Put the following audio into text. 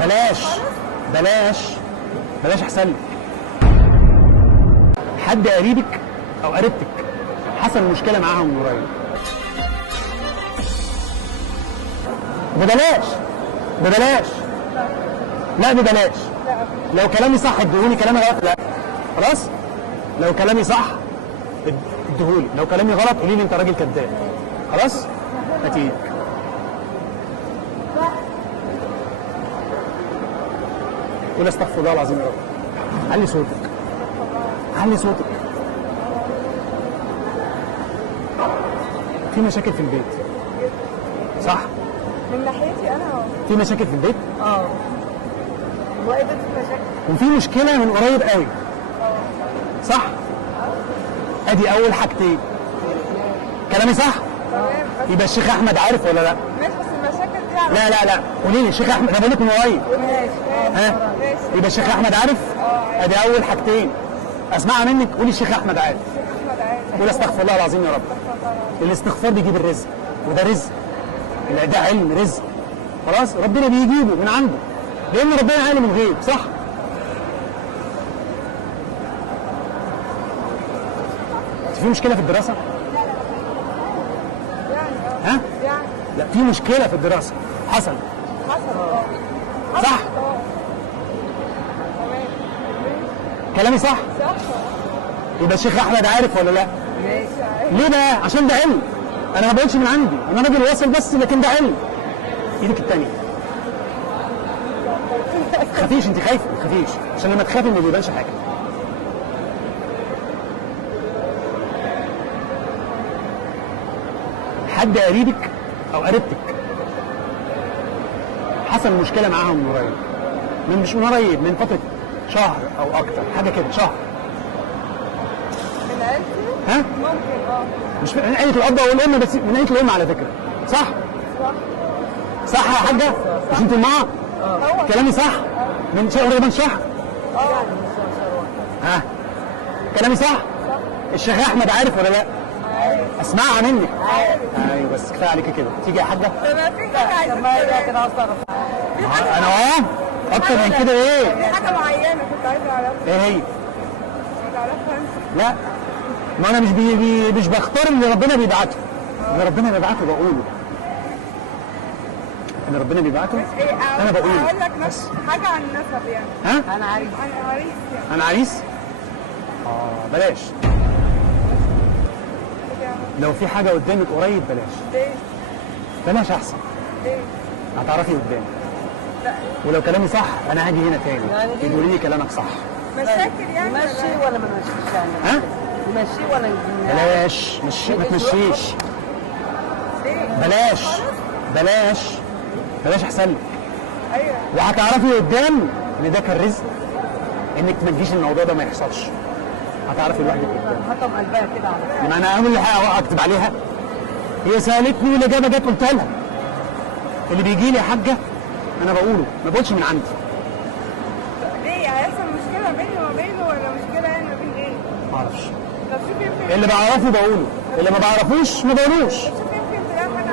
بلاش بلاش بلاش احسن لك. حد قريبك او قريبتك حصل مشكله معاهم من قريب. ببلاش ببلاش لا ببلاش. لو كلامي صح اديهولي، كلامي غلط لا. خلاص؟ لو كلامي صح اديهولي، لو كلامي غلط قولي لي انت راجل كذاب. خلاص؟ هات ايدك. قول استغفر الله العظيم يا رب. علي صوتك، علي صوتك. في مشاكل في البيت صح؟ من ناحيتي انا في مشاكل في البيت؟ وقفت في مشاكل وفي مشكلة من قريب قوي صح؟ ادي اول حاجتين. كلامي صح؟ تمام. بس يبقى الشيخ احمد عارف ولا لا؟ ماشي، بس المشاكل دي على لا لا لا قولي لي الشيخ احمد، انا بقول لك من قريب. ماشي ها؟ ماشي. يبقى الشيخ احمد عارف؟ ادي اول حاجتين. اسمعها منك، قولي الشيخ احمد عارف. احمد عادي. قول استغفر الله العظيم يا رب. الاستغفار بيجيب الرزق، وده رزق. لا ده علم رزق. خلاص؟ ربنا بيجيبه من عنده. لان ربنا عالم الغيب صح؟ في مشكلة في الدراسة؟ ها؟ يعني لا في مشكلة في الدراسة حصل حصل صح؟ كلامي صح؟ صح. يبقى الشيخ أحمد عارف ولا لا؟ ماشي عادي. ليه بقى؟ عشان ده علم. أنا ما بقولش من عندي، أنا راجل واصل بس لكن ده علم. إيدك التانية. ما تخافيش، أنت خايفة، ما تخافيش، عشان لما تخافي ما بيبانش حاجة. حد قريبك أو قريبتك حصل مشكلة معاهم من قريب. مش من قريب، من فترة شهر أو أكتر، حاجة كده شهر. من عيلتي ها؟ ممكن مش من عيلة الأب أو الأم، بس من عيلة الأم على فكرة. صح؟ صح يا حاجة؟ مش أنت معاه؟ هو كلامي صح؟ من شهر من شهر؟ ها؟ كلامي صح؟ الشيخ أحمد عارف ولا لا؟ أسمعها منك. أيوه بس كفاية عليك كده. تيجي يا حاجة؟ ما في حاجه عايزه كده اصلا. في حاجه أنا أكتر من كده إيه؟ في حاجه معينه كنت عايزه اعرفها. إيه هي؟ تعرفها انت؟ لا ما أنا مش بختار اللي ربنا بيبعته. اللي ربنا بيبعته بقوله. اللي ربنا بيبعته ايه أنا بقوله. اقول لك بس. حاجه عن النسب يعني. ها؟ انا عريس يعني. أنا عريس؟ بلاش. لو في حاجة قدامك قريب بلاش. ليه؟ بلاش أحسن. ليه؟ هتعرفي قدامي. لا ولو كلامي صح أنا هاجي هنا تاني. يعني ليه؟ تقولي لي كلامك صح. مشاكل يعني نمشي ولا ما نمشيش يعني؟ ها؟ نمشي ولا بلاش ما تمشيش. ليه؟ بلاش بلاش بلاش أحسن لك. ايوه وهتعرفي قدام إن ده كان رزق إنك ما تجيش الموضوع ده ما يحصلش. هتعرفي لوحدك قدام. حطم قلبها كده على طول. ما انا اول حاجه اكتب عليها. هي سالتني والاجابه جت قلت لها. اللي بيجي لي يا حاجه انا بقوله، ما بقولش من عندي. ليه هيحصل مشكله بيني وما بينه ولا مشكله يعني ما بين ايه؟ ما اعرفش. طب شوف يمكن اللي بعرفه بقوله، اللي ما بعرفوش ما بقولوش. شوف يمكن تلاقي حاجه